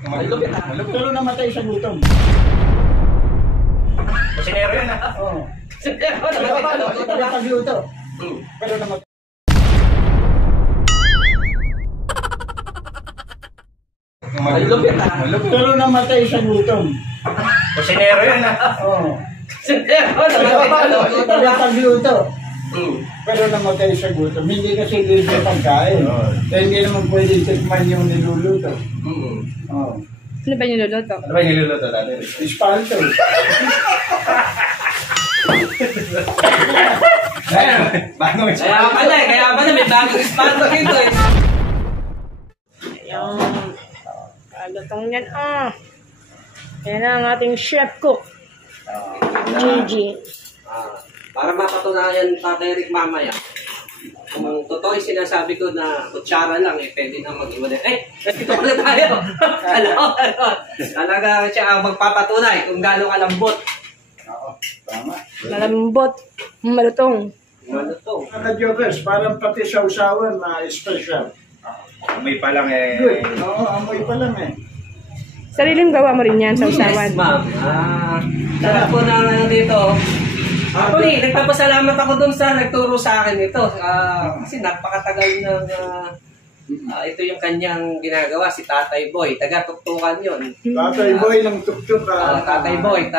Malupit ha. Pero namatay sa gutom. Kusinero yun ha. Oo. Kusinero namatay. Tagapagluto. Pero namatay. Malupit ha. Pero namatay sa gutom. Kusinero yun ha. Oo. Kusinero namatay. Tagapagluto. Pero namatay sa gutom. Hindi kasi libre pagkain. Kaya hindi naman pwede tikman yung niluluto. Oo. Ano ba yung niluluto? Ano ba yung niluluto natin? Espalto. Bagong espalto. Kaya pala may bagong espalto dito eh. Ayun. Kalutong yan. Yan ang ating chef cook. Gigi. Para mapatunayan Tatay Rick mamaya, kung totoo yung sinasabi ko na kutsara lang, pwede na mag-iwalay. Ito pala tayo. Talaga siya ang magpapatunay kung gaano kalambot. Oo, tama. Malambot. Malutong. Malutong. Mga jokers, parang pati sausawan na special. Amoy pa lang eh. Good. Oo, amoy pa lang eh. Sariling gawa mo rin yan sa usawan. Yes, ma'am. Sarap po na dito. Actually, nagpapasalamat ako dun sa nagturo sa akin ito. Kasi napakatagal na ito yung kanyang ginagawa, si Tatay Boy. Taga-tuktukan yun. Tatay Boy ng tuktuk. Tatay Boy.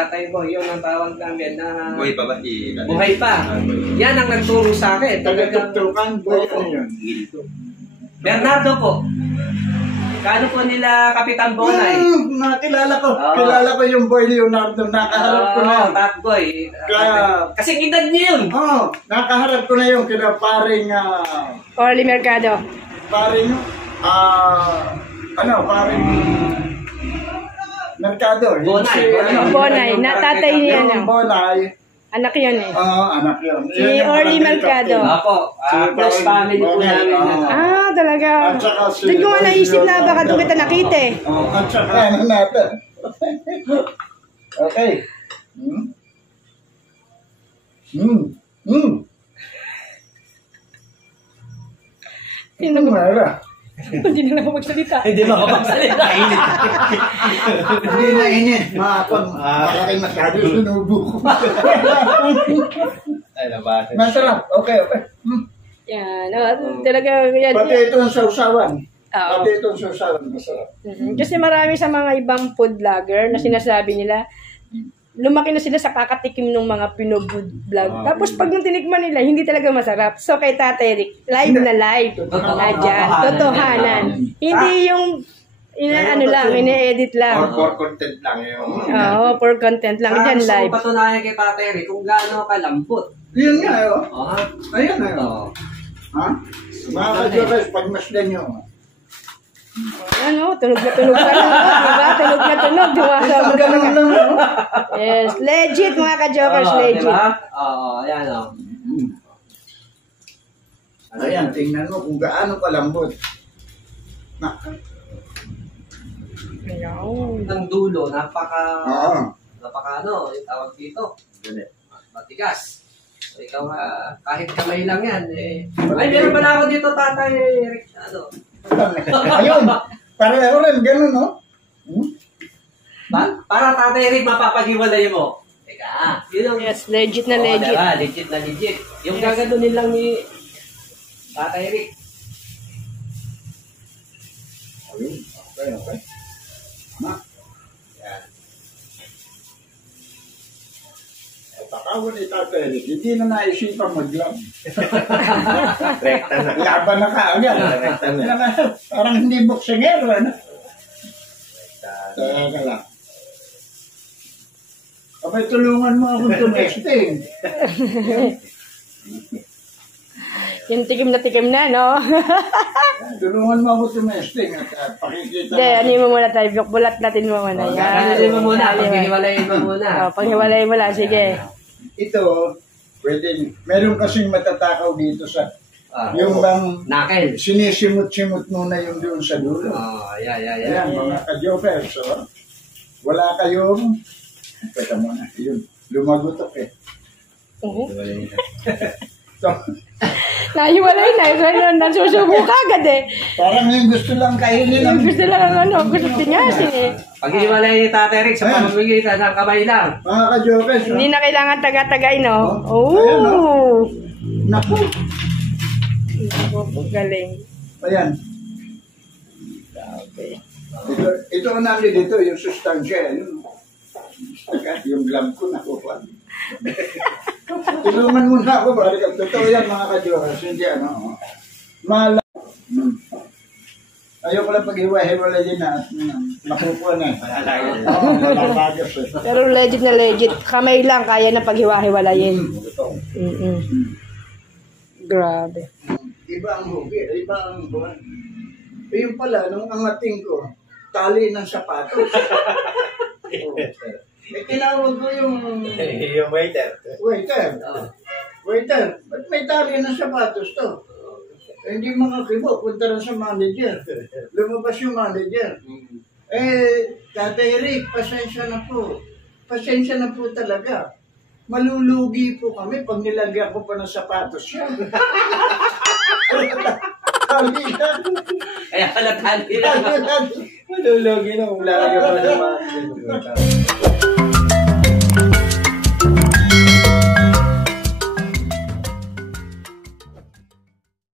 Yun ang tawag namin na... Buhay pa ba? Buhay pa. Yan ang nagturo sa akin. Taga-tuktukan, boy ano yun? Bernardo po. Kano po nila Kapitan Bonay? Nakilala ko. Kilala ko yung Boy Leonardo. Nakaharap ko na. Tat Boy. Kasi edad niya yun. Oo, nakaharap ko na yung kina paring... Orly Mercado. paring... paring... Mercado. Bonay. Tatay niya na. Bonay. Anak yun eh. Oo, anak yun. Si Orly Mercado. Ako, first family po namin. Talaga. si Doon ko nga naisip na baka doon kita nakita eh. At saka natin. Okay. Sino Mara. Hindi na lang ako magsalita. Hindi makapagsalita. Hindi na init. Malaki masyado sinubo ko. Ay, nabasa. Masarap. Okay. Yan. Talaga yan. Pati itong sausawan. Oo. Pati itong sausawan. Masarap. Kasi marami sa mga ibang food vlogger na sinasabi nila, lumaki na sila sa kakatikim ng mga Pinoy food vlog. Tapos pag nung tinikman nila, hindi talaga masarap. So kay Tatay Rick, live na live. Totohanan. Hindi yung ine-edit lang. Or for content lang yung... Oo, for content lang. Diyan live. Gusto ko patunayan kay Tatay Rick kung gaano kalambot. Yun nga, Ayan na Oo. Ha? Mga kadyokers, pagmasdan nyo. Tunog na tunog ka na. Diba? Tunog na tunog. Isang ganun lang. Yes, legit mga ka-jokers, legit. Diba? Oo, ayan o. Ayan, tingnan mo kung gaano kalambot. Ng dulo, napaka yung tawag dito. Matigas. So, ikaw, kahit kamay lang yan. Ay, meron pala ako dito, Tatay Rick. Ayun, pareho rin, ganun, no? Para Tatay Rick, mapapaghiwalay mo. Teka, yun yung... Yes, legit na legit. Diba? Legit na legit. Yung gaganunin lang ni Tatay Rick. Okay. Yan. Pakawal ni Tatay Rick, hindi na naisipan mag-love. Rekta na. Laban na kaagad. Parang hindi boksingero, ano? Teka lang. Abay, tulungan mo akong tumesting. Yung tikim na, no? Tulungan mo ako tumesting at pakikita. Hindi, ano mo muna tayo. Bulat natin mo muna. Gaganunin mo muna. Paghiwalayin mo muna. Paghiwalay mo lang, sige. Ito, pwede, meron kasing matatakaw dito sa, yung bang Knuckle. sinisimot-simot muna yung doon sa dulo. Yeah. Ayan, mga ka-jokers, wala kayong, teka muna, yun, lumagutok eh. So, Nahiwalay na. Nasusubo ka agad eh. parang yung gusto lang kainin ng... Gusto lang gusto tinyasin eh. Pag-iwalay ni Tatay Rick sa pamamagitan ng kamay lang. Mga ka-jokers, Hindi na kailangan taga-tagay, no? Oh, ayan, Oh! naku. Galing. Ayan. Okay. Ito ang namin dito, yung sustansya. Yung glam ko nakuha. Tulungan mo na ako, balik. Totoo yan mga ka-jokers. Hindi ano. Ayoko lang pag-iwa-hiwala din na makukuha na. Malalagas eh. Pero legit na legit. Kamay lang, kaya na paghiwa-hiwalayin. Grabe. Iba ang hugi, iba ang buwan. Yung pala, nung angating ko, tali ng sapatos. May tinawag ko yung Yung waiter. waiter. Waiter, ba't may tali ng sapatos to? Eh, hindi makakibo, punta rin sa manager. Lumabas yung manager. Tatay Rick, pasensya na po. Pasensya na po talaga. Malulugi po kami pag nilagyan ko pa ng sapatos siya. Kaya pala tali lang. Malulugi na kung lalagyan pa naman.